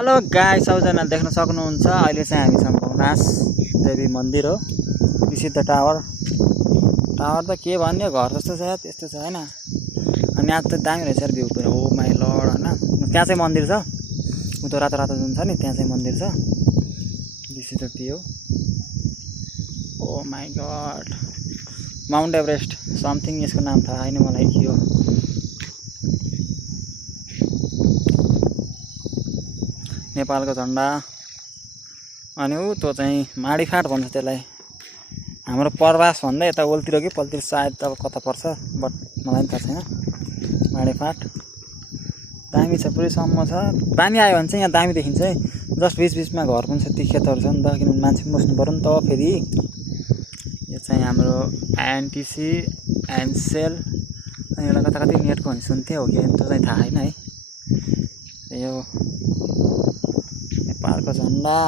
Hello guys, सबैजना देख्न सक्नुहुन्छ अहिले चाहिँ हामीसँग भवनास देवी मन्दिर हो। विसित द टावर त के भन्ने, घर जस्तो छ त्यस्तो छ हैन। अनि आज त दामी रहेछ भ्यू पनि। ओ माई लर्ड हैन, त्यहाँ चाहिँ मन्दिर छ, उता रातो रातो जुन छ नि त्यहाँ चाहिँ मन्दिर छ। Visit the view. Oh my god, Mount Everest something, यसको नाम थाहा छैन मलाई के हो। नेपालको झन्डा। अनि ऊ त्यो चाहिँ माडीफाट भन्छ त्यसलाई। हाम्रो प्रवास भन्दा यता ओल्तिर कि पल्तिर सायद अब कता पर्छ, बट मलाई पनि थाहा छैन। माडीफाट दामी छ, पुरै सम्म छ। पानी आयो भने चाहिँ यहाँ दामी देखिन्छ है। जस्ट बिचमा घर पनि छ, ती खेतहरू छ नि त, किनभने मान्छे पनि बस्नु पर्यो नि त फेरि। यो चाहिँ हाम्रो एनटिसी एनसेल। अनि एउटा कता कति नेटको भने सुन्थेँ हो कि त्यो चाहिँ थाहा छैन है। यो नेपालको झन्डा।